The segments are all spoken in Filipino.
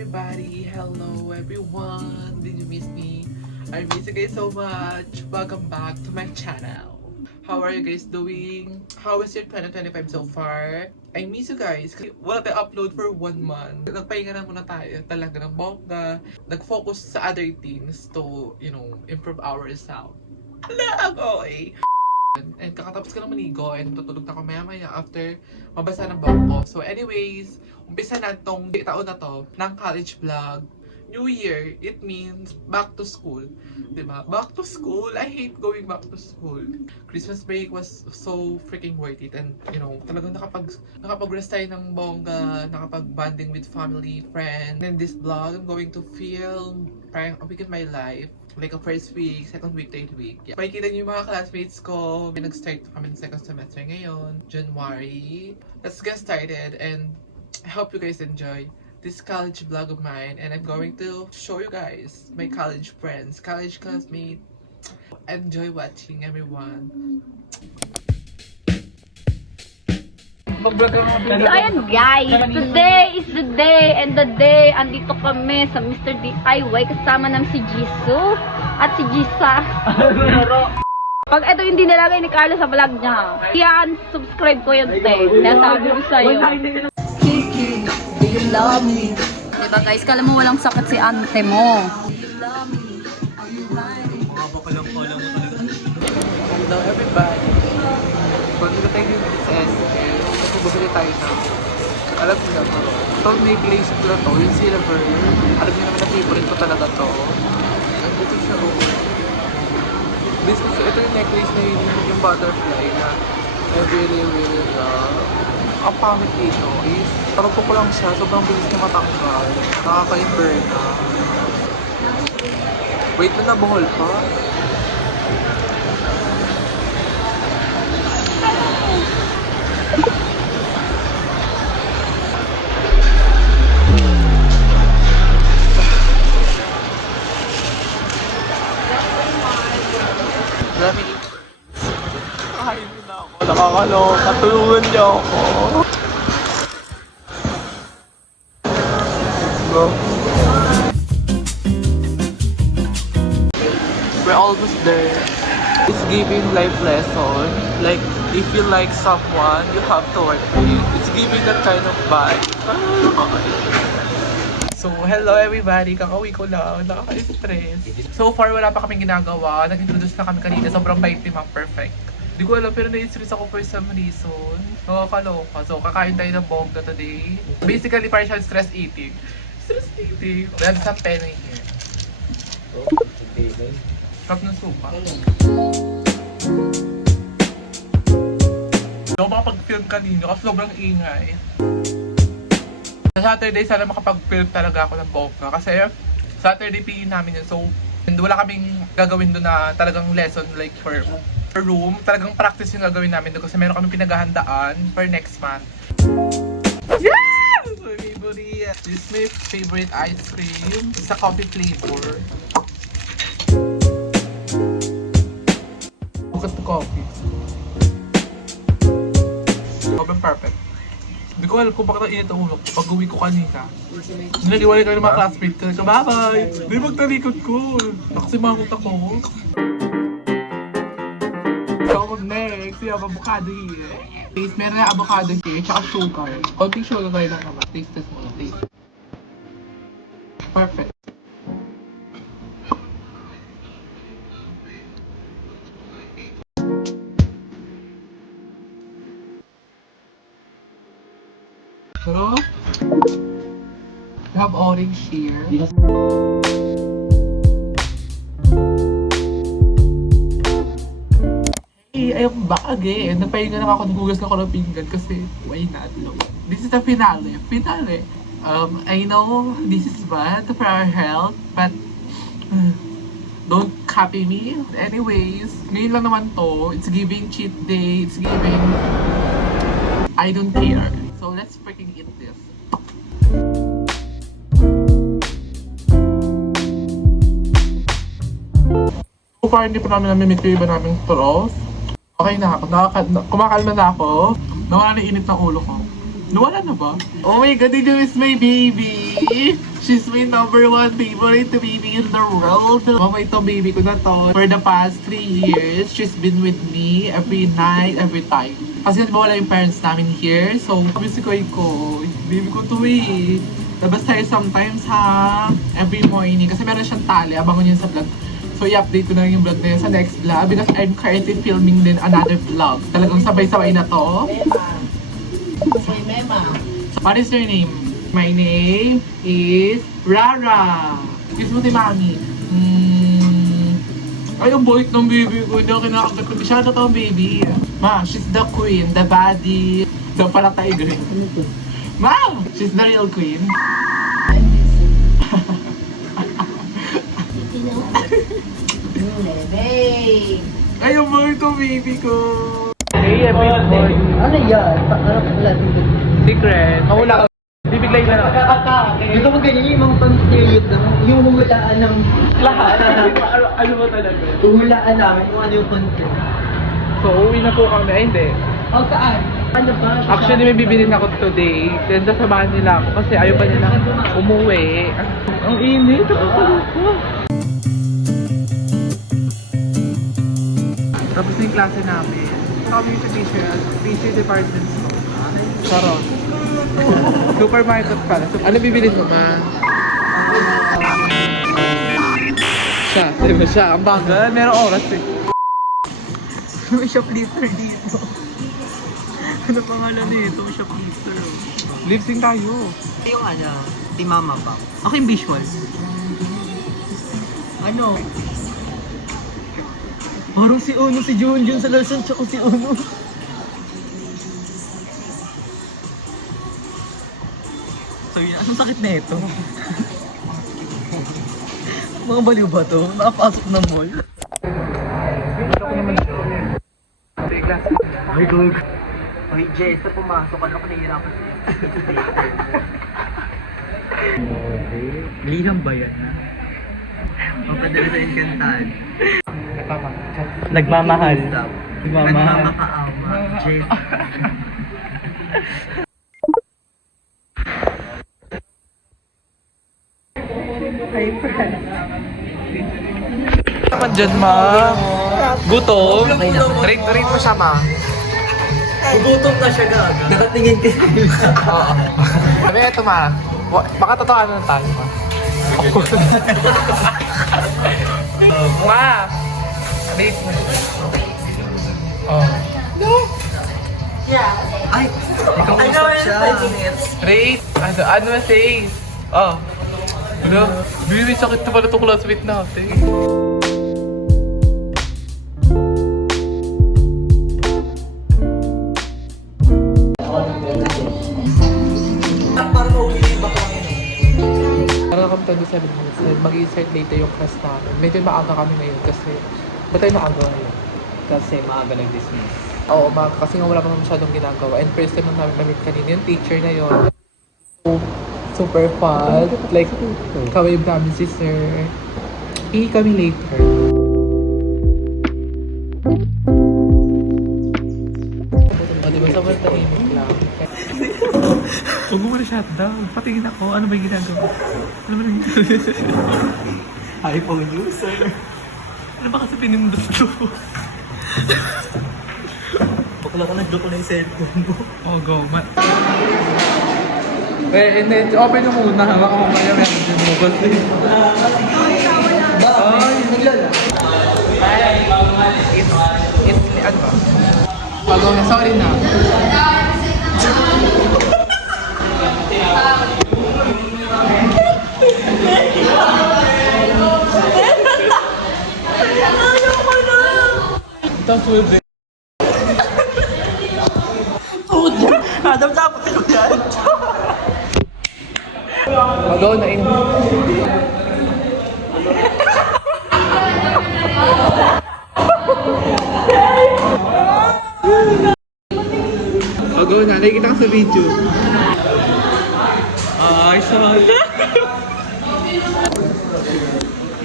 everybody! Hello everyone! Did you miss me? I miss you guys so much! Welcome back to my channel! How are you guys doing? How is your 2025 so far? I miss you guys! Wala tayo upload for 1 month. Nagpahinga na muna tayo talaga ng bongga. Nag-focus sa other things to, improve ourselves. Wala ako eh! And kakatapos ko ng maligo and tutulog na ako maya-maya after mabasa ng bawang ko. So anyways, umpisa na tong taon na to ng college vlog. New Year, it means back to school. Diba? Back to school. I hate going back to school. Christmas break was so freaking worth it. And talagang nakapag-rest tayo ng bongga, nakapag-bonding with family, friends. And this vlog, I'm going to film parang a week in my life. Like a first week, second week, third week. Yeah. Pakikita niyo yung mga classmates ko. Nag-start kami ng second semester ngayon, January. Let's get started and I hope you guys enjoy this college vlog of mine. And I'm going to show you guys my college friends, college classmates. Enjoy watching everyone. So ayan guys, today is the day and the day andito kami sa Mr. DIY kasama ng si Jisoo at si Jisa. Pag ito yung dinalagay ni Carlo sa vlog niya, yan, subscribe ko yun te. Nasabi ko sa'yo. Kiki, do you love me? Diba guys, kala mo walang sakit si ante mo. Hello everybody. Pagkita tayo yung SS. Bumili tayo na. Alam mo na to. Ito necklace ko na to, yung silver. Alam niyo naman na favorite ko talaga to. Ito siya over. Ito yung necklace na yung butterfly na I really love. Ang pangit dito is, parang ko lang siya, sobrang bilis na matanggal. Nakaka-imburn na. Wait na nabuhol pa. Ay, na ako. Nakakaloka. Tulungan niyo ako. Go. We're almost there. It's giving life lesson. Like, if you like someone, you have to work with it. It's giving that kind of vibe. So, hello everybody! Kakauwi ko lang. Nakaka-stress. So far, wala pa kaming ginagawa. Nag-introduce na kami kanina. Sobrang bait ni Ma'am Perfect. Hindi ko alam, pero na-stress ako for some reason. Nakakaloka. So, kakain tayo ng bongga today. Basically, parang siya stress eating. Stress eating. We have some penne here. Sarap ng supa. Hindi ako makapag-film kanina kasi sobrang ingay. Sa Saturday, sana makapag-film talaga ako ng bongga. Kasi Saturday PE namin yun. So, wala kaming gagawin doon na talagang lesson like for room. Talagang practice yung gagawin namin doon kasi meron kaming pinaghahandaan for next month. Yes! My favorite! This is my favorite ice cream. It's a coffee flavor. Look at the coffee. Sobrang perfect. Hindi ko alam kung bakit ang init ang ulo ko pag-uwi ko kanina. Naliwalay ko ng mga classmates ko. Bye-bye! Hindi magtalikod ko. Nakasimangot ako. So next, we have avocado here. Taste, meron na avocado here, tsaka sugar. Konting sugar lang naman. Taste test muna. Taste. Perfect. So, we have orange here. Hey, I'm back again. Napahinga na ako, nagugas na ako ng pinggan kasi why not? No? This is the finale. I know this is bad for our health, but don't copy me. Anyways, ngayon lang naman to. It's giving cheat day. It's giving I don't care. So let's freaking eat this. So far, hindi pa namin namimit yung iba naming pros. Okay na ako. Kumakalma na ako. Nawala na init ng ulo ko. Nawala na ba? Oh my god, did you miss my baby? She's my number one favorite baby in the world. Mama, ito baby ko na to. For the past 3 years, she's been with me every night, every time. Kasi di ba wala yung parents namin here? So, kami si Koy ko. Baby ko to eh. Labas tayo sometimes ha. Every morning. Kasi meron siyang tali. Abangon yun sa vlog. So, i-update ko na yung vlog na yun sa next vlog. Because I'm currently filming din another vlog. Talagang sabay-sabay na to. What is your name? My name is Rara. Kiss mo si Mami. Ay, ang bait ng baby ko. Hindi ako kinakagat ko. Masyado to ang baby. Ma, she's the queen, the baddie. The pala tiger. Ma, she's the real queen. Ay, ang bait ng baby ko. Hey, everyone. Ano yan? Ano pala? Secret. Mahula ka. Bibiglay na lang. Gusto mo ganyan yung mga pang-period na yung humulaan ng Lahat. Ano ba talaga? humulaan namin kung ano yung content. So, uwi na po kami. Ay, hindi. O saan? Ano ba? Actually, may bibilin ako today. Then, sasamahan nila ako kasi ayaw pa nila umuwi. Ang init. Tapos na yung klase namin. Kami sa PC department store. Charot. Supermarket pala. Ano bibilin mo, ma? Siya. Diba siya? Ang bagal. Merong oras eh. May shoplifter dito. Ano pangalan nito? Shoplifter. Lip sync tayo. Yung ano, si Mama pa. Ako yung visual. Ano? Parang si Ono, si Junjun sa Larson, tsaka si Ono. So yun, anong sakit na ito? Mga baliw ba to? Nakapasok ng mall? Ay, gug. Ay, Jess, na pumasok. Ano ko nahihirapan siya? Liham ba yan, ha? Papadala sa Encantan. Nagmamahal. Nagmamakaawa. Jess. Hi, friend. Naman dyan, ma. Gutom. Rate mo siya, ma. Gugutom na siya gaga. Nakatingin ka. Oo. Sabi, eto, ma. Baka totoo na tayo, ma. Ma! Rate mo. Oh. Ay! Ikaw usap siya. Rate? Ano na say? Oh. Ano? Bibi, sakit na pala itong classmate natin. Parang kami 27 minutes. Mag-i-start later yung class namin. Medyo maaga kami ngayon kasi... Ba't tayo maaga ngayon? Kasi maaga nag-dismiss. Oo, kasi nga wala pa masyadong ginagawa. And first time lang namin na-meet kanina yung teacher na yun. Super fun. Like, kawave namin si Sir. Ihi kami later. O, diba? Sobrang tahimik lang. Huwag mo muna shutdown. Patingin ako. Ano ba yung ginagawa? Ano ba yung iPhone user. Ano ba kasi pinindot ko? Bakla ka nag-look na yung cellphone mo. Oh, go. Eh, and then, open mo muna. Baka mamaya meron din mo. Kasi... Ay, naglala. Ano ba? Bago na, sorry na. Ito, pwede. Adam, dapat ito yan. Bago na in. Bago na, nakikita ko sa video. Ay, sorry.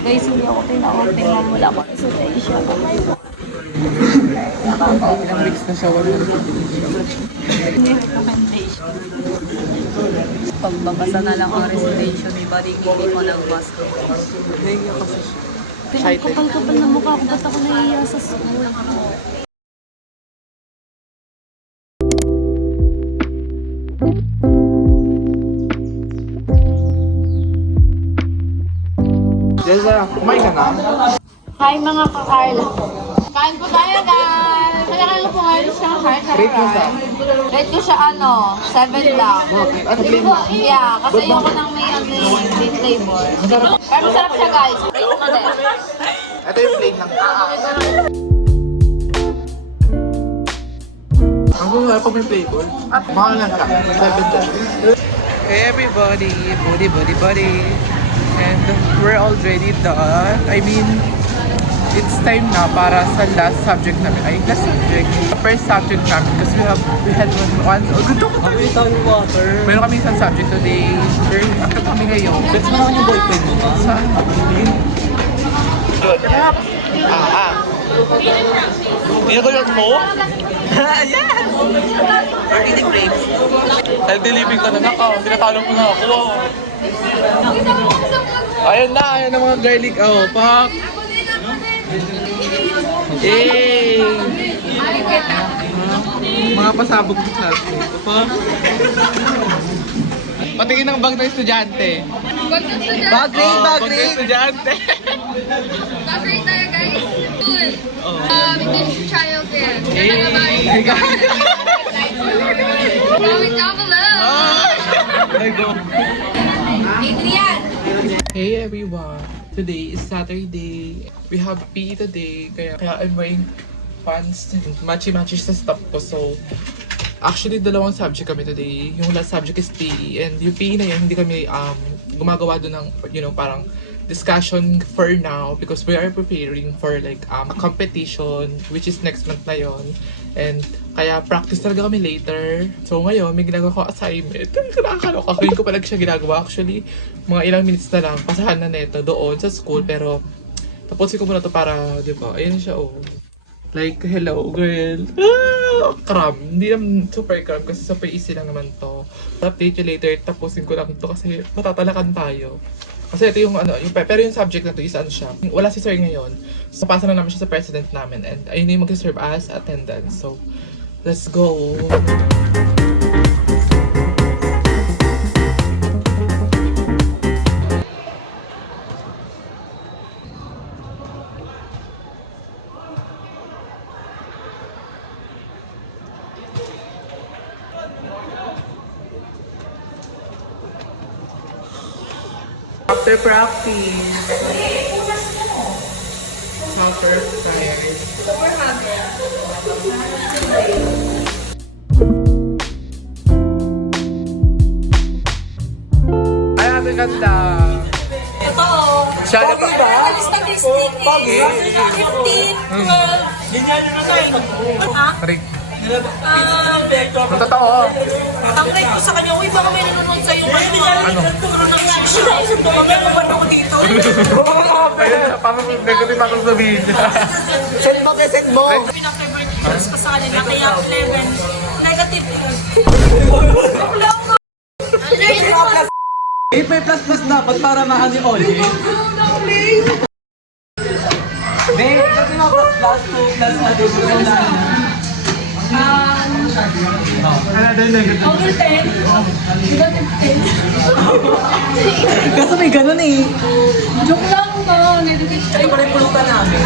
Guys, hindi ako tinawag. Tingnan mo lang ako sa Asia. Ilang weeks na siya wala na. Pagbabasa na lang ang resignation ni Buddy, hindi ko ng mask. Nahiya kasi siya. Pero kapal-kapal na mukha ko, ba't ako nahiya sa school? Jessa, kumain ka na? Hi mga kakarla. Kain po tayo guys! Kaya kayo pumain siya kain sa Rate mo sa? Rate ko siya 7 lang. Ano plain? Yeah, kasi ayoko nang may may flavor. Pero masarap siya guys. Rate ko din. Ito yung plain lang. Ang gulo pag may flavor. Mahal lang ka. 7 Hey everybody! Body. And we're already done. I mean, it's time na para sa last subject namin. Ay, last subject. The first subject namin because we had one. Oh, gusto ko tayo. Ito yung water. Meron kami isang subject today. Akit kami ngayon. Bets mo naman yung boyfriend mo ba? Saan? Good. Pinagulot mo? Yes! We're eating grapes. Healthy living ka na naka. Tinatalo ko na ako. Ayun na mga garlic. Oh, pak! Yay! Mga pasabog sa klase. Ito pa. Patingin ng bag ng estudyante. Bag ng estudyante. Bakery tayo guys. Cool. English childcare. Hey, guys. Comment down below. Adrian. Hey everyone! Today is Saturday. We have PE today, kaya I'm wearing pants. Matchy-matchy sa stuff ko. So, actually, dalawang subject kami today. Yung last subject is PE. And yung PE na yun, hindi kami gumagawa doon ng, parang discussion for now because we are preparing for like a competition which is next month na yon. And kaya practice talaga kami later. So ngayon, may ginagawa ko assignment. Nakakaloka. Ngayon ko pa lang siya ginagawa. Actually, mga ilang minutes na lang. Pasahan na neto doon sa school. Pero tapusin ko muna to para, di ba? Ayun siya, oh. Like, hello, girl. Cram. Hindi naman super cram kasi super easy lang naman to. Update you later. Tapusin ko lang to kasi matatalakan tayo. Kasi ito yung pero yung subject na to is siya. Wala si sir ngayon. So, pasa na namin siya sa president namin. And ayun yung mag-serve as attendance. So, let's go. After practice. Super tired. Super hungry. Ay, ate ganda. Totoo. Siya na pa. Statistic is 15, 12. Ha? Rick. Ang totoo. Ang like ko sa kanya, uy, baka may nanonood sa'yo. Ano? Mamaya mapanood ko dito. Ayun, parang negative ako sa video. Send mo! Pinaka-favorite class ko sa kanila, kaya 11. Negative. May plus dapat para maano yung Oli. Babe, kasi mga plus 2 plus additional na. Over 10. Negative 10. Kaso may ganun eh. Joke lang to. Negative Ay, pala yung pulutan namin.